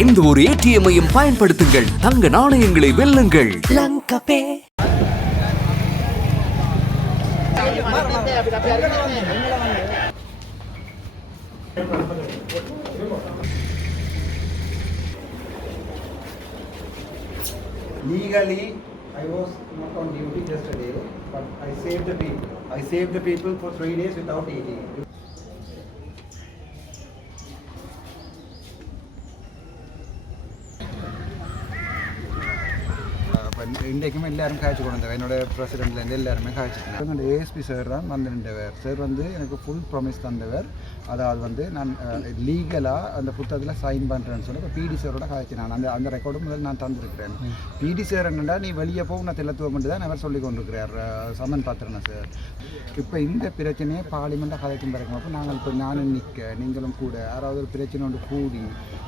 எந்த ஒரு ஏடிஎம்மையும் பயன்படுத்துங்கள் தங்க நாணயங்களை வெல்லுங்கள் Legally, I was not on duty yesterday, but I saved the people. I saved the people for three days without eating. அப்போ இன்றைக்குமே எல்லாரும் காய்ச்சி கொண்டு என்னோட பிரசிடென்ட்லேருந்து எல்லாருமே காய்ச்சிருந்தாங்க ஏஎஸ்பி சார் தான் வந்திருந்தவர். சார் வந்து எனக்கு ஃபுல் ப்ராமிஸ் தந்தவர். அதாவது வந்து நான் லீகலாக அந்த புத்தகத்தில் சைன் பண்ணுறேன்னு சொல்லி இப்போ பிடி சாரோட காய்ச்சி நான் அந்த அந்த ரெக்கார்டும் முதல் நான் தந்திருக்கிறேன். பிடி சார் என்னடா நீ வெளியே போக நான் தெல்லத்துவம் தான் அவர் சொல்லி கொண்டிருக்கிறார் சமன் பாத்திரனா சார் இப்போ இந்த பிரச்சனையை பார்லிமெண்ட்டாக கதைக்கும் பிறகு அப்போ நாங்கள் இப்போ நானும் நிற்க நீங்களும் கூட. யாராவது ஒரு பிரச்சனை ஒன்று கூடி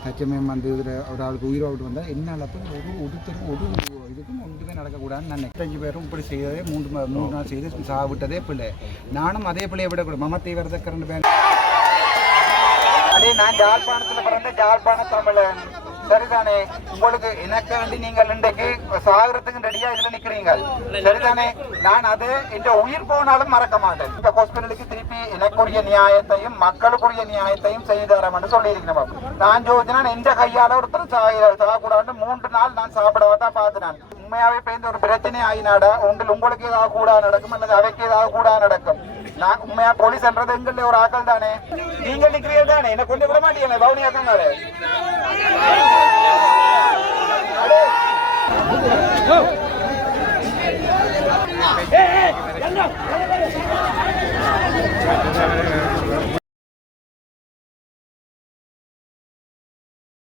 தச்சமயம் வந்து இதில் ஒரு ஆளுக்கு உயிரோடு வந்தால் என்னால் அப்போ ஒரு ஒருத்தரும் ஒரு இதுக்கும் ஒன்றுமே நடக்கக்கூடாதுன்னு நான் நினைக்கிறேன். பேரும் இப்படி செய்ததே மூன்று மூணு நாள் செய்து சாவிட்டதே பிள்ளை நானும் அதே பிள்ளையை விடக்கூடாது. மமத்தை வரத கரண்ட் அதே நான் ஜாழ்ப்பாணத்தில் பிறந்த ஜாழ்ப்பாண தமிழன். சரிதானே? உங்களுக்கு எனக்கு வேண்டி நீங்கள் இன்றைக்கு சாகரத்துக்கு ரெடியா இதுல நிக்கிறீங்க. சரிதானே? நான் அது இந்த உயிர் போனாலும் மறக்க மாட்டேன். இந்த ஹாஸ்பிட்டலுக்கு திருப்பி எனக்குரிய நியாயத்தையும் மக்களுக்குரிய நியாயத்தையும் செய்து தரேன் சொல்லியிருக்கிறேன் நான் ஜோதினா எந்த கையால ஒருத்தர் சாக சாகக்கூடாது மூன்று நாள் நான் சாப்பிடவா தான் பார்த்து நான் உண்மையாவே இப்ப இந்த ஒரு பிரச்சனை ஆகினாடா உங்கள் உங்களுக்கு ஏதாவது கூட நடக்கும் அல்லது அவைக்கு ஏதாவது கூட நடக்கும்? நான் உண்மையா போலீஸ் என்றது எங்கள்ல ஒரு ஆக்கள் தானே? நீங்க நிக்கிறீர்கள் தானே? என்ன கொண்டு விட மாட்டீங்க பவுனியாக்கம் தானே